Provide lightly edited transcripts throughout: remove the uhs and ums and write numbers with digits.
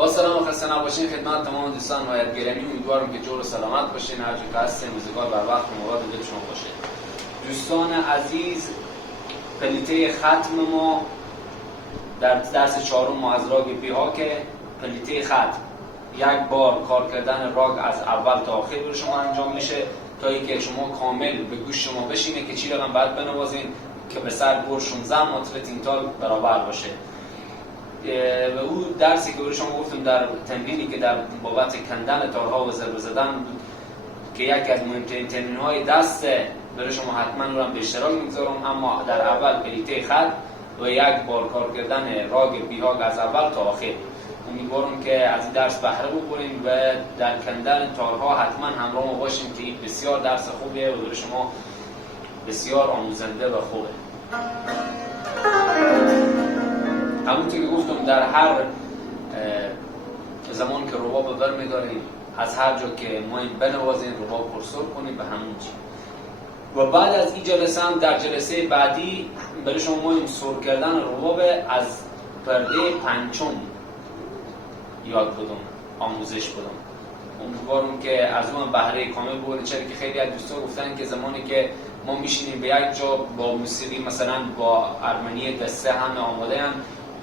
با سلام و خسته نباشین خدمت تمام دوستان و گرامی. امیدوارم که جور و سلامت باشین، هر جا هستین روزگار بر وقت و مراد دل شما باشه. دوستان عزیز، پلیته ختم ما در درس چهارم ما از راگ بیها که پلیته ختم یک بار کار کردن راگ از اول تا آخر برای شما انجام میشه تا اینکه شما کامل به گوش شما بشینه که چی رقم باید بنوازین که به سر بر 16 مطلب تینتال برابر باشه. و او درسی که برای شما گفتم در تمرینی که در بابت کندن تارها و ضربه زدن بود که یکی از مهمترین تمرین‌های دسته، برای شما حتما رو هم به اشتراک میگذارم. اما در اول پلیته خط و یک بار کار کردن راگ بیهاگ از اول تا آخر. امیدوارم که از این درس بهره ببریم و در کندن تارها حتما همراه ما باشیم که این بسیار درس خوبیه و برای شما بسیار آموزنده و خوبه. همونطور که گفتم در هر زمان که رباب برمی‌داریم از هر جا که ما این بنوازیم رباب پرسر کنیم به همون چی. و بعد از این جلسه هم در جلسه بعدی برای شما ما این سر کردن رباب از پرده پنجم یاد بدم، آموزش بدم. امیدوارم که از اون بهره کامل ببرید، چرا که خیلی از دوستان گفتن که زمانی که ما میشینیم به یک جا با موسیقی مثلا با ارمنی دسته همه آماده هم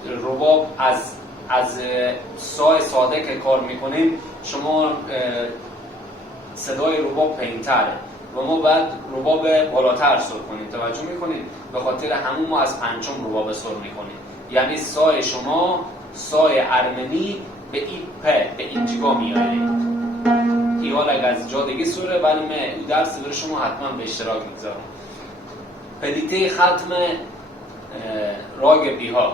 رباب از سای ساده که کار میکنیم شما صدای رباب پایین‌تره و ما باید رباب بالاتر سر کنیم. توجه میکنیم؟ به خاطر همون ما از پنجم رباب سر میکنیم، یعنی سای شما سای ارمنی به این به این جگاه میایید. این حال اگر از جا دیگه سره، ولی من درس برای شما حتما به اشتراک میگذارم. پلیته ختم راگ بیهاگ.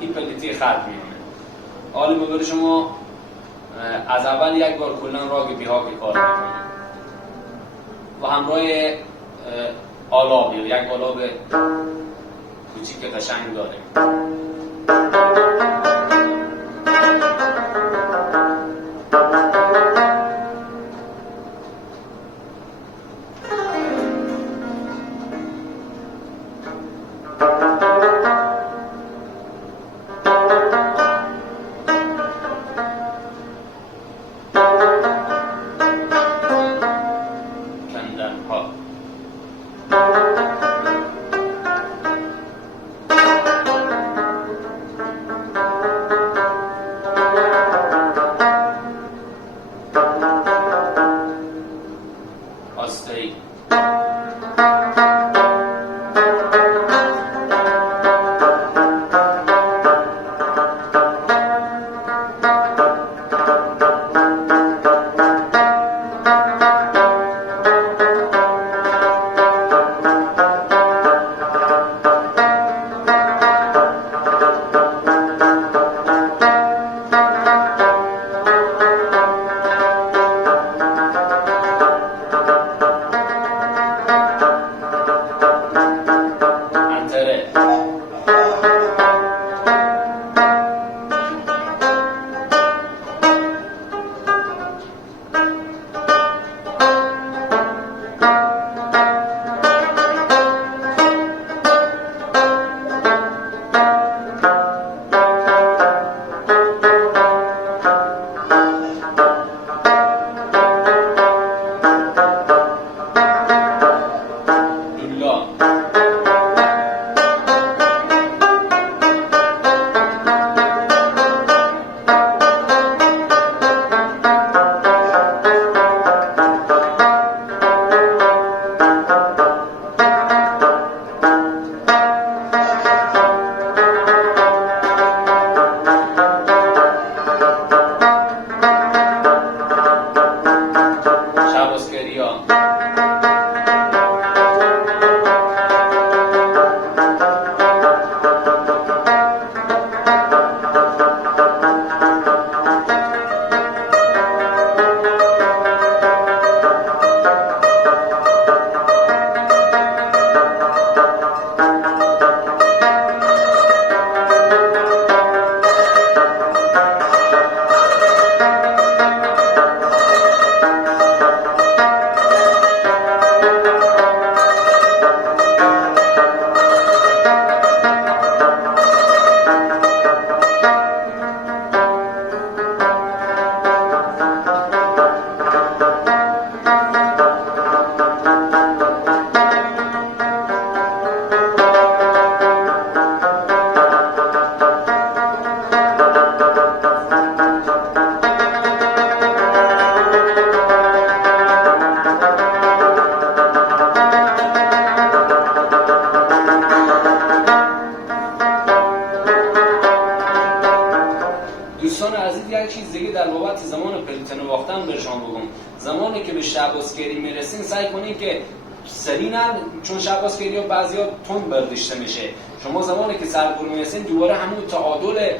این پلیته ختم میمونه. حالا ما برای شما از اول یک بار کلن راگ بیهاگ کار میکنیم و همراه آلاب یا یک آلاب کوچیک قشنگ داره. زمان پلیت نواختن به شما بگم، زمانی که به شعباسگری میرسین سعی کنین که سریع چون شعباسگری ها بعضی ها تند برداشته میشه. شما زمانی که سرکوب میرسین دوباره همون تعادل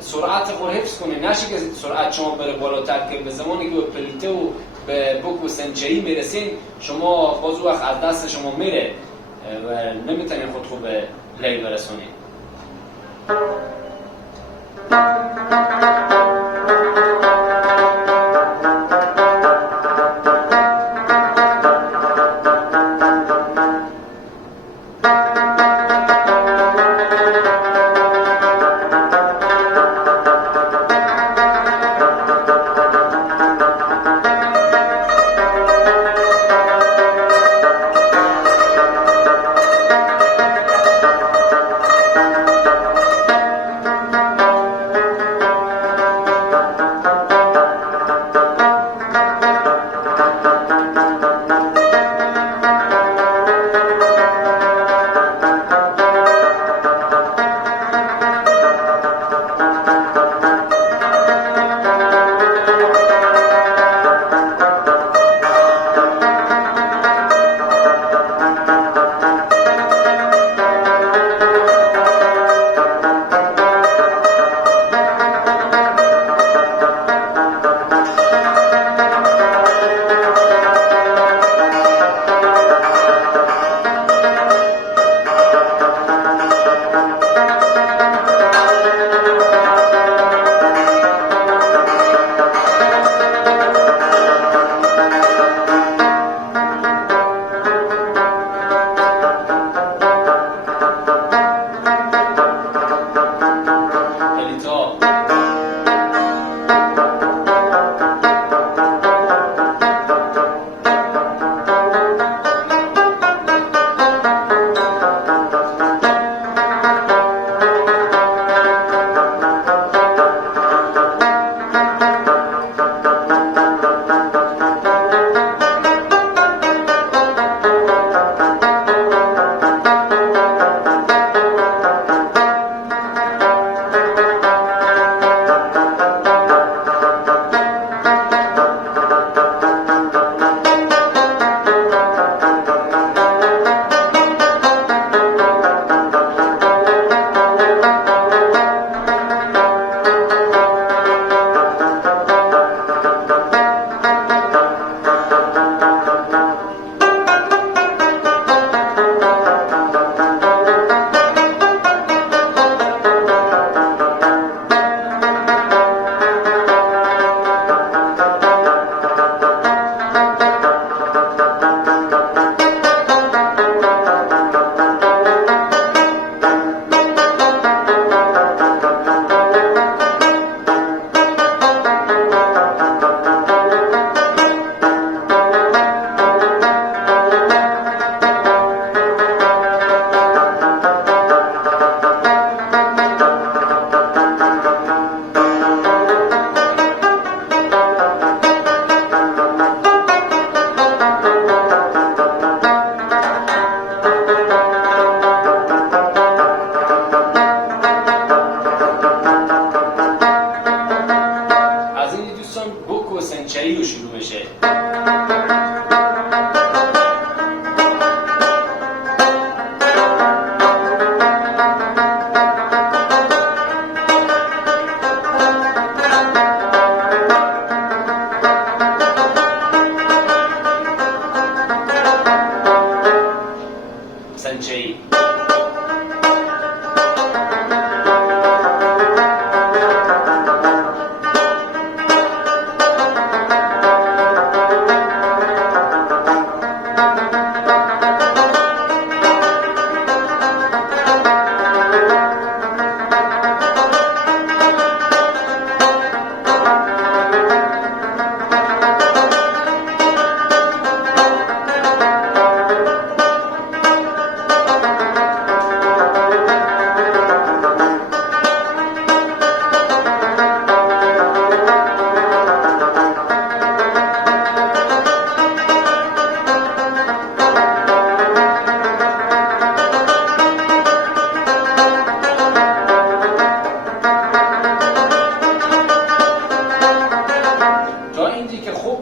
سرعت خود حفظ کنین، نشه که سرعت شما بره بالاتر که به زمانی که به پلیته و به بوک و سنچه‌ای میرسین شما باز وقت از دست شما میره و نمیتونین خود به لی برسونین.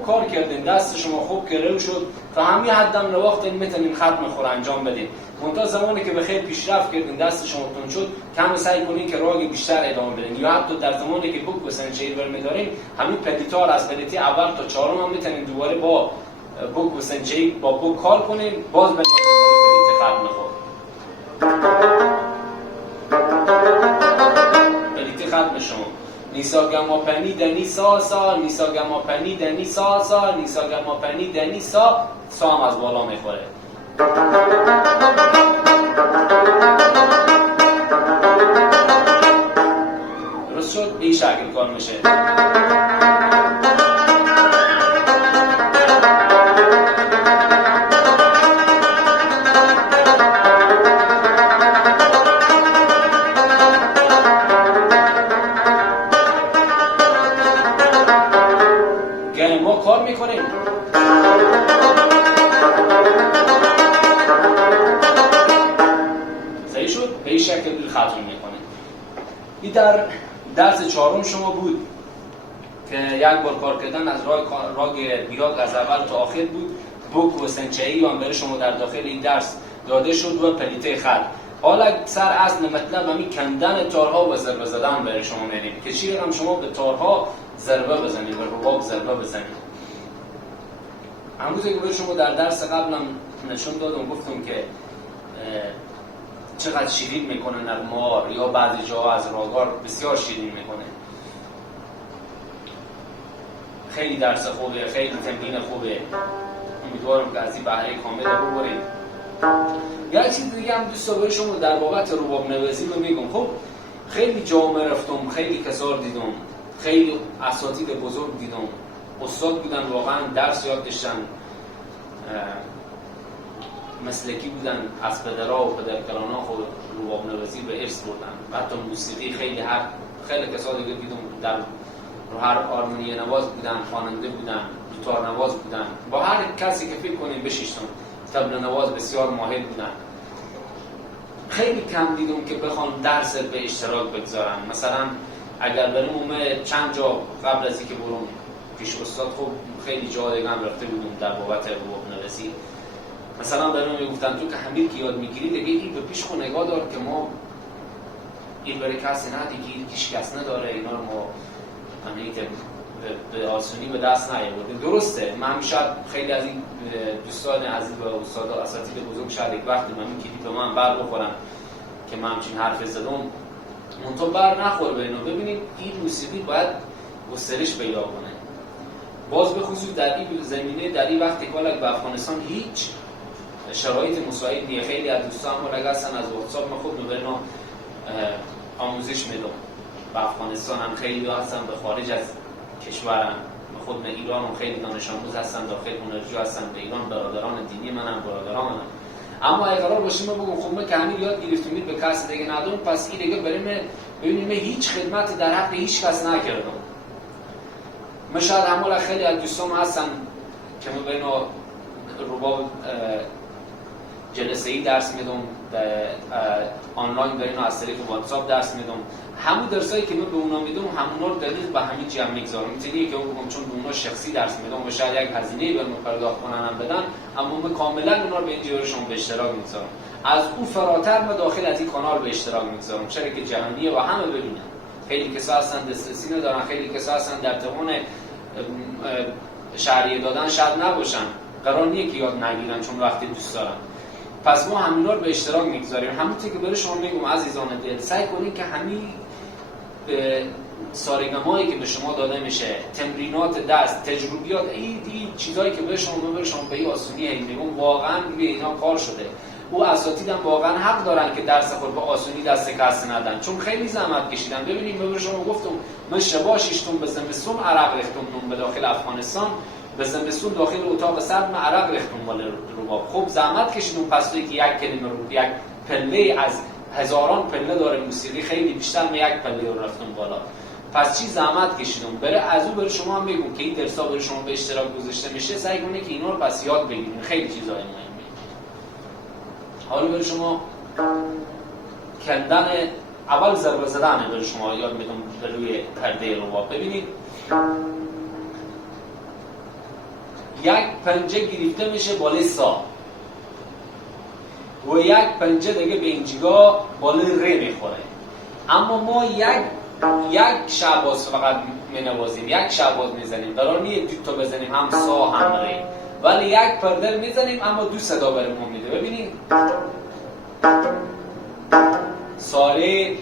خوب کار کردین، دست شما خوب که رو شد، تا همین حدم نواختین میتونین ختم خور انجام بدین. منتها زمانی که بخیر پیشرفت کردین، دست شما تون شد، کم سعی کنین که راهی بیشتر ادامه بدین. یا حتی در زمانی که بوک و سنچه‌ای برمی‌دارین، همین پلیت‌ها از پلیتی اول تا چهارم هم میتونین دوباره با بوک و سنچه‌ای با بوک کار کنین، باز به پلیتی ختم خور. پلیتی ختم شما. نیسا گما پنی دنی سا سا، نیسا گما پنی دنی سا سا، نیسا گما پنی دنی سا، سا هم از بالا میخوره. درست شد؟ این شکل کار میشه. ما کار میکنیم صحیح شد؟ به این شکل دل ختم میکنیم. این در درس چهارم شما بود که یک بار کار کردن از راگ بیراگ از اول تا آخر بود. بوک و سنچه‌ای هم برای شما در داخل این درس داده شد و پلیته خط. حالا سر اصل مطلب همین کندن تارها و ضربه زدن برای شما میدیم که چی هم شما به تارها ضربه بزنید، به رباب ضربه بزنید. امروزی که به شما در درس قبلم نشون دادم، گفتم که چقدر شیرین میکنه نغمه‌ها، یا بعضی جاها از راگار بسیار شیرین میکنه. خیلی درس خوبه، خیلی تمرین خوبه. امیدوارم که از این بهره کامل رو ببرید. یک چیز دیگه هم دوست دارم شما در بابت رباب نوازی رو میگم. خب خیلی جامعه رفتم، خیلی کسار دیدم، خیلی اساتید بزرگ دیدم، استاد بودن واقعا درس یاد داشتن، مسلکی بودن، از پدرها و پدرکلانها خود رباب نوازی به ارث بردن. حتی موسیقی خیلی کسا دیگه دیدم در هر آرمونی نواز بودن، خواننده بودن، گیتار نواز بودن، با هر کسی که فکر کنیم بشیشتن. طبل نواز بسیار ماهر بودن. خیلی کم دیدم که بخوان درس به اشتراک بگذارن. مثلا اگر بریم چند جا قبل از اینکه برم پیش استاد، خب خیلی جا دیگه هم رفته بودم در بابت رباب نوازی. مثلا برام میگفتن تو که همین که یاد میگیری دیگه این به پیش خو نگاه دار که ما این برای کسی نه دیگه، هیچ کس نداره، اینا رو ما همین که به آسونی به دست نیاوردیم. درسته، من شاید خیلی از این دوستان عزیز و استادا اساتید بزرگ شاید یک وقتی من این کلیپ من بر بخورم که من همچین حرف زدم، منتها بر نخور به اینا. ببینید این موسیقی باید گسترش پیدا کنه. باز به خصوص در این زمینه، در این وقتی که به افغانستان هیچ شرایط مساعد نیست. خیلی از دوستان ما هستن از واتساپ، من خود به اینا آموزش میدم. به افغانستان هم خیلی هستن، به خارج از کشورم، خود به ایران هم خیلی دانش آموز هستن، داخل هنرجو هستن. به ایران برادران دینی منم، برادران منم. اما اگه قرار باشه ما بگم خب ما که همین یاد گرفتیم به کسی دیگه ندارم، پس این دیگه بریم ببینیم هیچ خدمتی در حق هیچ کس نکردم. من شاید همولا خیلی از دوستان هستن که من به اینا رباب جلسه‌ای درس میدم، آنلاین به اینا از طریق واتساپ درس میدم. همون درسایی که من به اونا میدم همونا رو دقیق به همین جمع میگذارم. میتونی که بگم چون به اونا شخصی درس میدم و شاید یک هزینه‌ای به من پرداخت کنن بدن، اما من کاملا اونا رو به این جورشون به اشتراک میگذارم. از اون فراتر من داخل از این کانال به اشتراک میگذارم، چرا که جهانیه و همه ببینن. خیلی کسا هستن دسترسی ندارن، خیلی کسا هستن در توان شهریه دادن شاید نباشن، قرار نیه که یاد نگیرن چون وقتی دوست دارن. پس ما همینا رو به اشتراک میگذاریم. همونطور که برای شما میگم عزیزان دل، سعی کنید که همین سارگمایی که به شما داده میشه، تمرینات دست، تجربیات، این چیزایی که به شما به این آسونی میگم، واقعا روی اینا کار شده. او اساتیدم واقعا حق دارن که درس خود به آسونی دست کسی ندن، چون خیلی زحمت کشیدن. ببینید من به شما گفتم من شبا شیشتم به زمستون عرق ریختم به داخل افغانستان، به زمستون داخل اتاق سرد من عرق ریختم مال رباب. خب زحمت کشیدم. پس توی که یک کلمه رو یک پله از هزاران پله داره موسیقی، خیلی بیشتر من یک پله رو رفتم بالا. پس چی زحمت کشیدم. برای از اون برای شما هم میگم که این درس‌ها برای شما به اشتراک گذاشته میشه، سعی کنید که اینا رو پس یاد بگیرید. خیلی چیزای مهمه. حالا برای شما کندن اول ضربه زدن برای شما یاد میدم روی پرده رباب. ببینید یک پنجه گرفته میشه بالای سا و یک پنجه دیگه به اینجا بالای ره میخوره. اما ما یک شعباز فقط مینوازیم، یک شعباز میزنیم، قرار نیست دو تا بزنیم، هم سا هم ره، ولی یک پرده میزنیم اما دو صدا برمون میده. ببینید ساره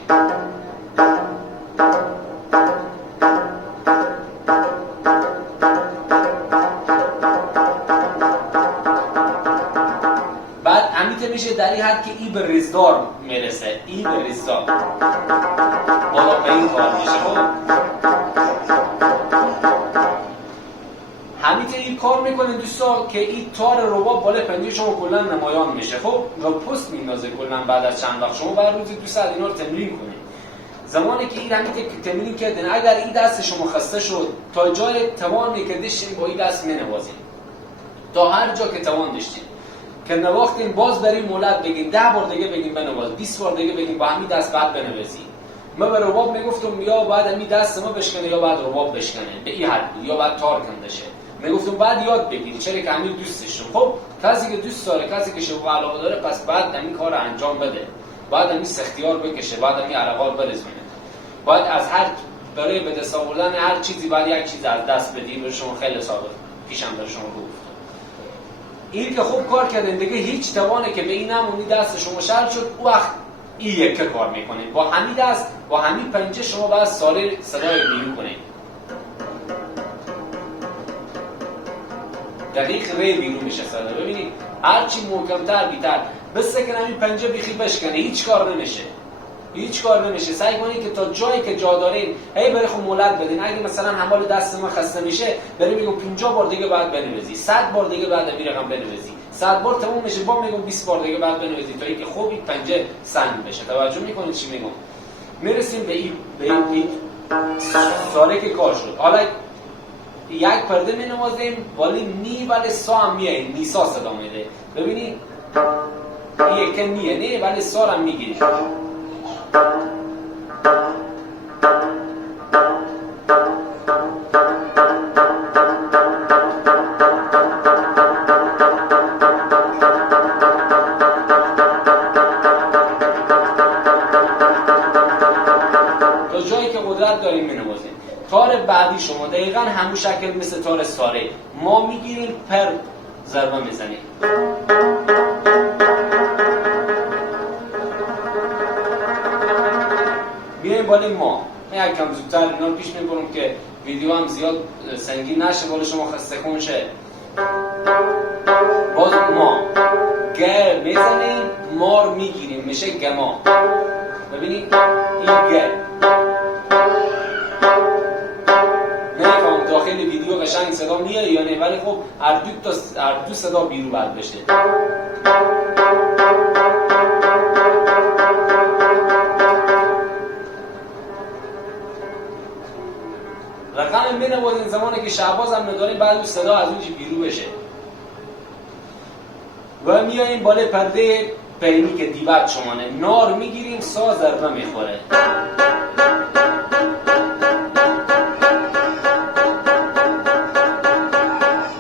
بعد امیته میشه در این حد که ای به رزدار میرسه، ای به رزدار بالا پایین کار میشه. خب همیته این کار میکنه دوستا که این تار رباب بالا پنجه شما کلا نمایان میشه. خب و پست میندازه کلا بعد از چند وقت. شما بعد روزی 2 ساعت اینا رو تمرین کنید. زمانی که این همیته که تمرین کردین، اگر این دست شما خسته شد تا جای توانی که داشتین با این دست مینوازین تا هر جا که توان داشتین که نواختین باز بریم مولد بگین 10 بار دیگه بگین بنواز، 20 بار دیگه بگین با همین دست بعد بنوازی. ما به رباب میگفتم یا بعد همین دست ما بشکنه یا بعد رباب بشکنه، به این حد بود، یا بعد تار کنده شه. میگفتم بعد یاد بگیری، چرا که همین دوستشم. خب کسی که دوست داره، کسی که شوق علاقه داره، پس بعد همین کار انجام بده، بعد همین سختیار بکشه، بعد همین علاقه برسونه، بعد از هر برای به دست آوردن هر چیزی بعد یک چیز از دست بدی. برای شما خیلی ساده پیشم برای شما گفتم. این که خوب کار کردن دیگه هیچ توانه که به این همونی دست شما شرط شد، او وقت این یک کار میکنید با همین دست، با همین پنجه شما باید ساله صدای بیرون کنید، دقیق ری بیرون میشه صدا. ببینید هرچی محکمتر بیتر بسته که همین پنجه بیخی بشکنه هیچ کار نمیشه، هیچ کار نمیشه. سعی کنید که تا جایی که جا دارین هی برای خود مولد بدین. اگه مثلا حمال دست ما خسته میشه بریم میگم 50 بار دیگه بعد بنویسی، 100 بار دیگه بعد همین رقم بنویسی، 100 بار تموم میشه با میگم 20 بار دیگه بعد بنویسی تا اینکه خوب این پنجه سنگ بشه. توجه میکنید چی میگم؟ میرسیم به این ساله که کار شد. حالا یک پرده مینوازیم ولی نی ولی سا هم میاییم، نی سا صدا میده. ببینید این یک نیه نه ولی سا هم میگیریم. تا جایی که قدرت داریم مینوازیم. تار بعدی شما دقیقا همون شکل مثل تار ساره، ما میگیریم پر ضربه میزنیم. بیایم بالای ما یکم زودتر اینا رو پیش میبرم که ویدیو هم زیاد سنگین نشه، بالا شما خسته خون شه. باز ما گ میزنیم، مار میگیریم میشه گما. ببینید این گ نمیفهم داخل ویدیو قشنگ صدا میاد یا نه، ولی خب هر دو صدا بیرون باید بشه. رقم مینوازین زمانی که شعباز هم نداریم بعد صدا از اونجا بیرون بشه و میاییم بالای پرده پینی که دیوت شمانه نار میگیریم، سا ضربه میخوره.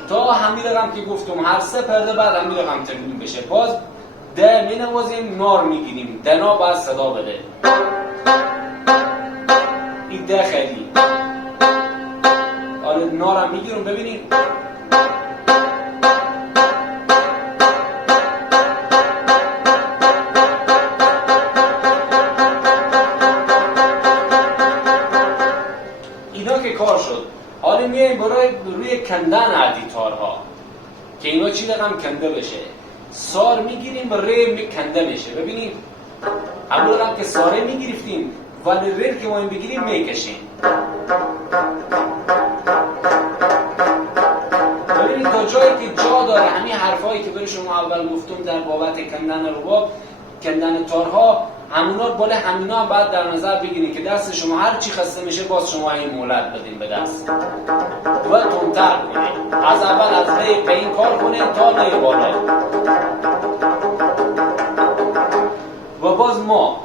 تا همین رقم که گفتم هر 3 پرده بعد همین رقم تمرین بشه. باز ده مینوازیم، نار میگیریم، دنا باید صدا بده. این ده خیلی حالا نارم میگیرم. ببینید اینا که کار شد. حالا میاییم برای روی کندن عدی تارها که اینا چی رقم کنده بشه. سار میگیریم ری کنده میشه. ببینید اول رقم که ساره میگرفتیم ولی ری که ما این بگیریم میکشیم. ببینید تا جایی که جا داره همین حرفایی که برای شما اول گفتم در بابت کندن رباب، کندن تارها، همونا بالا همینا هم باید در نظر بگیرید که دست شما هر چی خسته میشه باز شما این مولد بدین به دست و تندتر کنید. از اول از ری به این کار کنید تا ری بالا و باز ما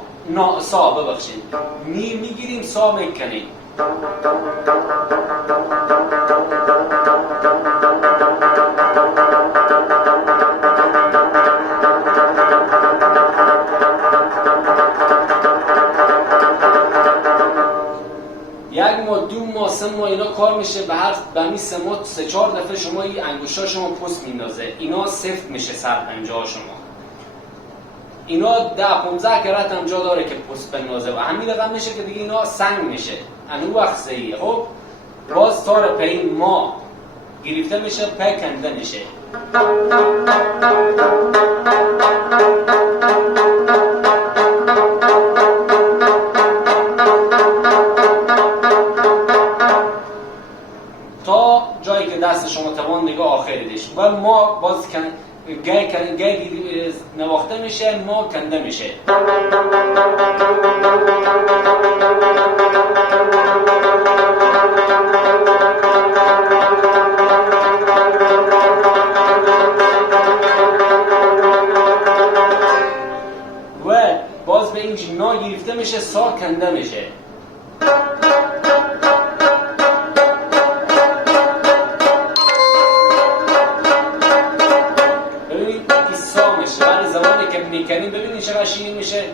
سا ببخشید می میگیریم، سا میکنیم. همین 3-4 دفعه شما این انگشتا شما پست میندازه، اینا سفت میشه سر پنجه شما. اینا 10-15 کرات هم جا داره که پست بندازه و همین رقم میشه که دیگه اینا سنگ میشه. انو وقت صحیحه. خب باز تار پی ما گرفته میشه، پی کنده میشه. تا جایی که دست شما توان نگاه آخریش و ما باز گای نواخته میشه، ما کنده میشه. و باز به این جینا گرفته میشه، سا کنده میشه. میکنیم ببینید چقدر شیرین میشه.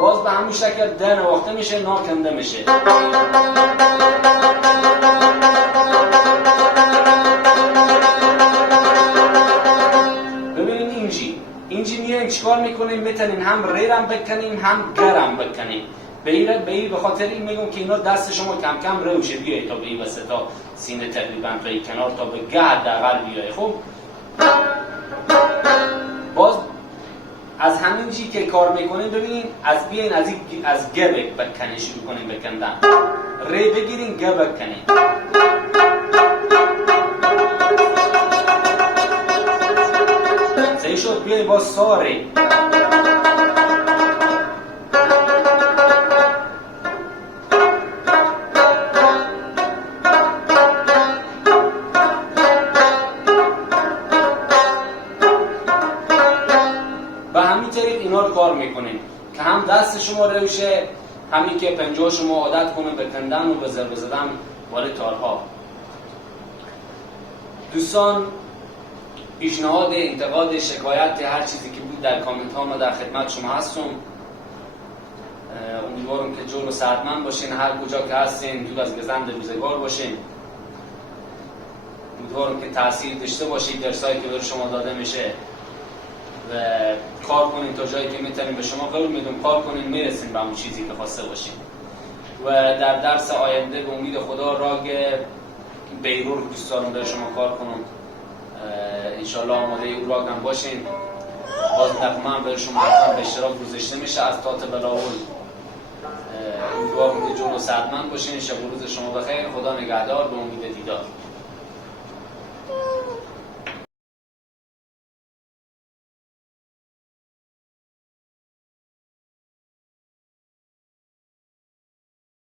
باز به همون شکل ده نواخته میشه، ناکنده میشه. ببینید اینجی میرین چیکار میکنیم؟ میتونیم هم ریرم بکنیم هم گرم بکنیم. به خاطر این میگم که اینا دست شما کم کم روشه بیایی تا به این وسط تا سینه تقریبا روی کنار تا به گه حداقل بیایی. خب باز از همین جی که کار میکنین ببینین از بیاین از گه بکنین، شروع کنین بکندن. ری بگیرین گه بکنین. صحیح شد. بیاین باز ساره کار میکنین که هم دست شما روشه، همین که پنجه شما عادت کنه به کندن و به ضربه زدن بالای تارها. دوستان پیشنهاد، انتقاد، شکایت، هر چیزی که بود در کامنت ها ما در خدمت شما هستم. امیدوارم که جور و صحتمند باشین، هر کجا که هستین دور از گزند روزگار باشین. امیدوارم که تاثیر داشته باشید درسایی که به شما داده میشه و کار کنین تا جایی که میتونین. به شما قول میدم کار کنین، میرسین به اون چیزی که خواسته باشین. و در درس آینده به امید خدا راگ بیرور دوست دارم برای شما کار کنم. انشالله آماده اون راگ هم باشین. باز نقمه هم برای شما حتما به اشتراک گذاشته میشه از تات بلاول. امیدوارم که جون و صحتمند باشین. شب و روز شما بخیر. خدا نگهدار. به امید دیدار.